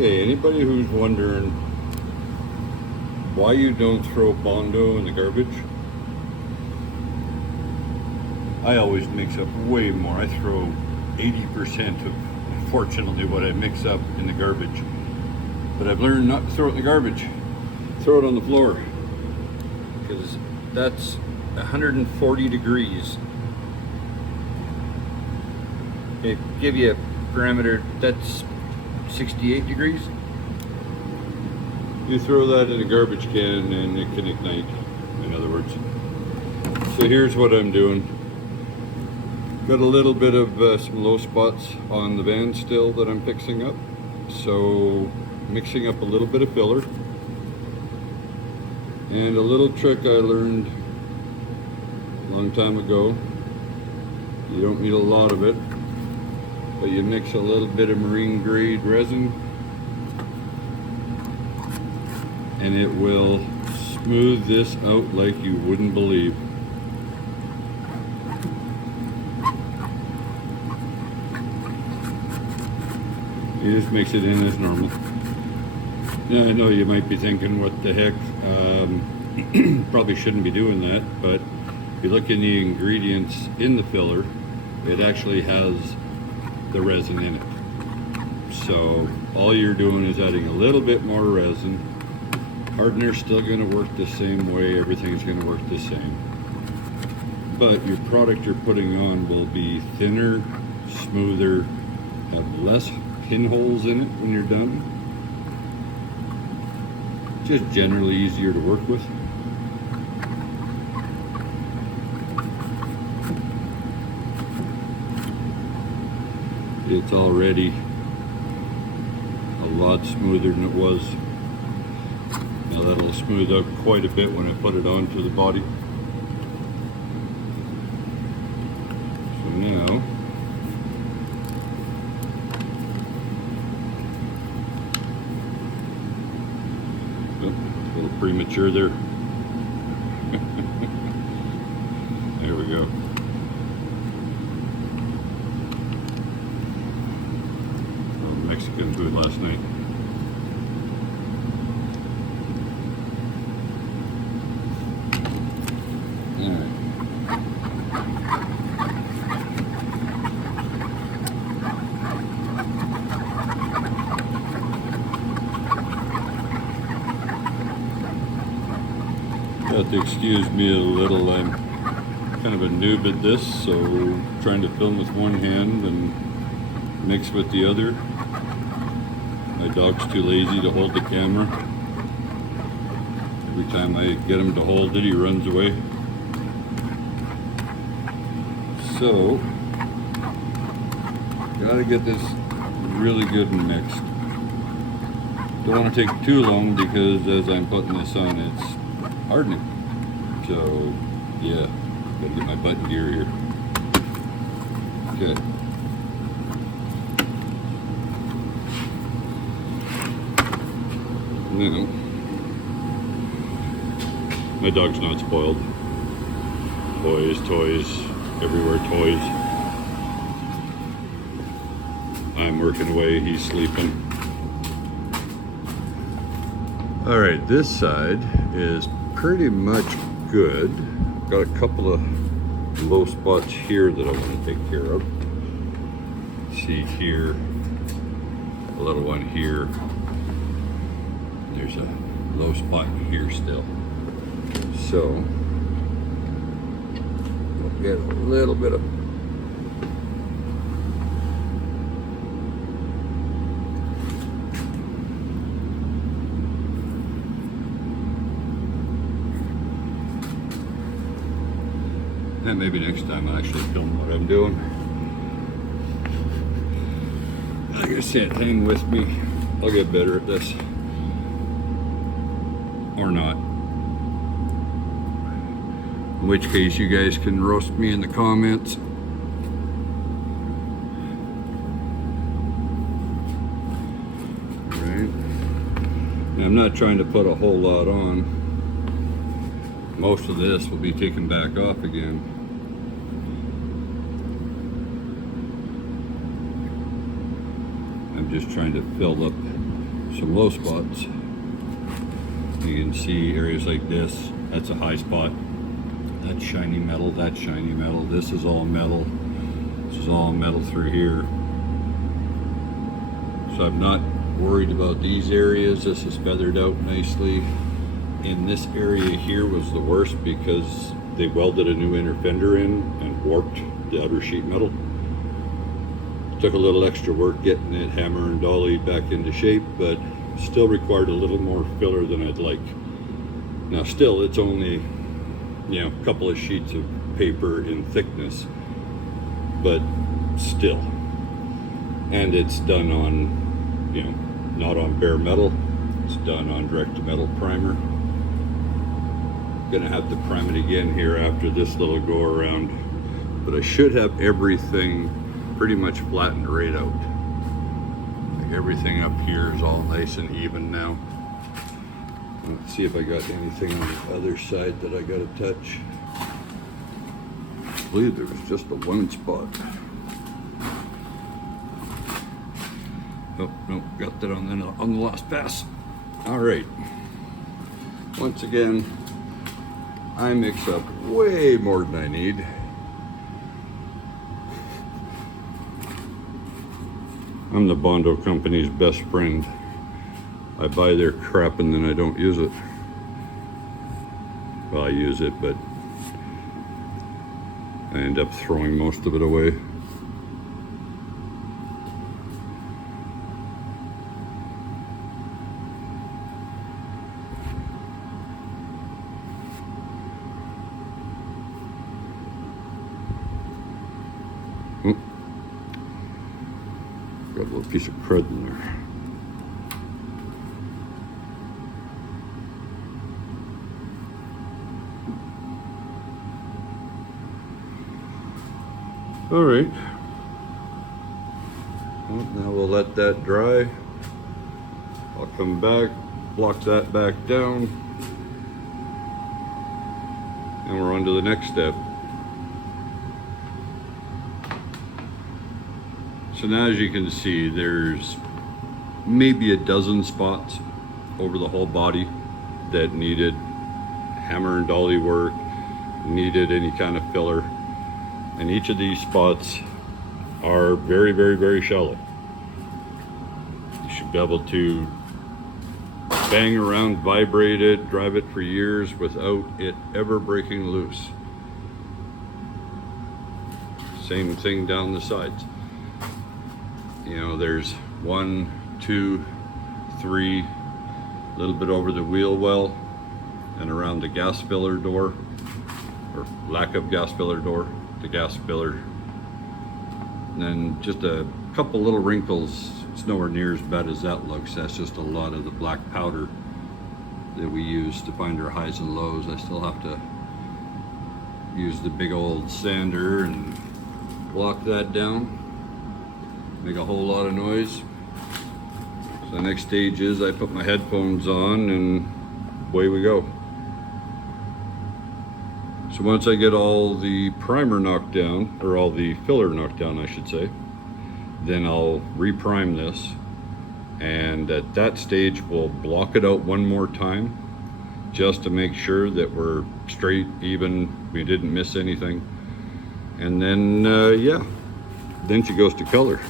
Okay, anybody who's wondering why you don't throw Bondo in the garbage, I always mix up way more. I throw 80% of, unfortunately, what I mix up in the garbage. But I've learned not to throw it in the garbage. Throw it on the floor, because that's 140 degrees. Okay, give you a parameter, that's 68 degrees. You throw that in a garbage can and it can ignite, in other words. So here's what I'm doing. Got a little bit of some low spots on the van still that I'm fixing up. So mixing up a little bit of filler. And a little trick I learned a long time ago. You don't need a lot of it, but you mix a little bit of marine grade resin and it will smooth this out like you wouldn't believe. You just mix it in as normal. Now I know you might be thinking, what the heck, probably shouldn't be doing that, but if you look in the ingredients in the filler, it actually has the resin in it. So all you're doing is adding a little bit more resin. Hardener's still going to work the same way, everything's going to work the same. But your product you're putting on will be thinner, smoother, have less pinholes in it when you're done. Just generally easier to work with. It's already a lot smoother than it was. Now that'll smooth out quite a bit when I put it onto the body. So now, oh, a little premature there. There we go. Mexican food last night. All right. You have to excuse me a little. I'm kind of a noob at this, so trying to film with one hand and mix with the other. My dog's too lazy to hold the camera. Every time I get him to hold it, he runs away. So, gotta get this really good and mixed. Don't want to take too long because as I'm putting this on, it's hardening. So, yeah, gotta get my button gear here. Okay. Now, my dog's not spoiled. Toys, everywhere toys. I'm working away, he's sleeping. All right, this side is pretty much good. Got a couple of low spots here that I want to take care of. See here, a little one here. There's a low spot here still. So we'll get a little bit of and maybe next time I'll actually film what I'm doing. Like I said, hang with me. I'll get better at this. Or not. In which case you guys can roast me in the comments. Right. And I'm not trying to put a whole lot on. Most of this will be taken back off again. I'm just trying to fill up some low spots. You can see areas like this, that's a high spot. That's shiny metal, that's shiny metal. This is all metal. This is all metal through here. So I'm not worried about these areas. This is feathered out nicely. In this area here was the worst because they welded a new inner fender in and warped the outer sheet metal. Took a little extra work getting it hammer and dolly back into shape, but still required a little more filler than I'd like. Now still, it's only, you know, a couple of sheets of paper in thickness, but still. And it's done on, you know, not on bare metal. It's done on direct to metal primer. Gonna have to prime it again here after this little go around, but I should have everything pretty much flattened right out. Like everything up here is all nice and even now. Let's see if I got anything on the other side that I gotta touch. I believe there was just the one spot. Oh, no, got that on the last pass. All right. Once again, I mix up way more than I need. I'm the Bondo company's best friend. I buy their crap and then I don't use it. Well, I use it, but I end up throwing most of it away. Got a little piece of crud in there. All right. Well, now we'll let that dry. I'll come back, block that back down, and we're on to the next step. So now, as you can see, there's maybe a dozen spots over the whole body that needed hammer and dolly work, needed any kind of filler. And each of these spots are very, very, very shallow. You should be able to bang around, vibrate it, drive it for years without it ever breaking loose. Same thing down the sides. You know, there's 1, 2, 3, a little bit over the wheel well and around the gas filler door, or lack of gas filler door, the gas filler. And then just a couple little wrinkles. It's nowhere near as bad as that looks. That's just a lot of the black powder that we use to find our highs and lows. I still have to use the big old sander and block that down. Make a whole lot of noise. So the next stage is I put my headphones on and away we go. So once I get all the primer knocked down, or all the filler knocked down I should say, then I'll reprime this, and at that stage we'll block it out one more time just to make sure that we're straight, even, we didn't miss anything. And then yeah, then she goes to color.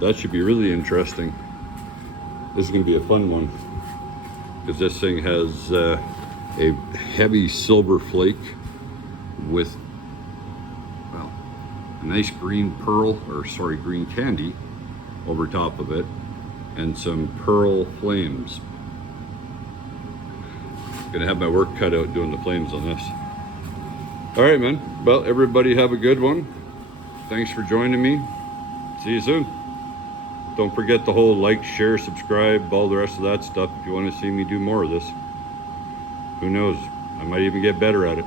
That should be really interesting. This is gonna be a fun one because this thing has a heavy silver flake with, well, a nice green pearl, or sorry, green candy over top of it, and some pearl flames. Gonna have my work cut out doing the flames on this. All right, man. Well, everybody have a good one. Thanks for joining me. See you soon. Don't forget the whole like, share, subscribe, all the rest of that stuff if you want to see me do more of this. Who knows? I might even get better at it.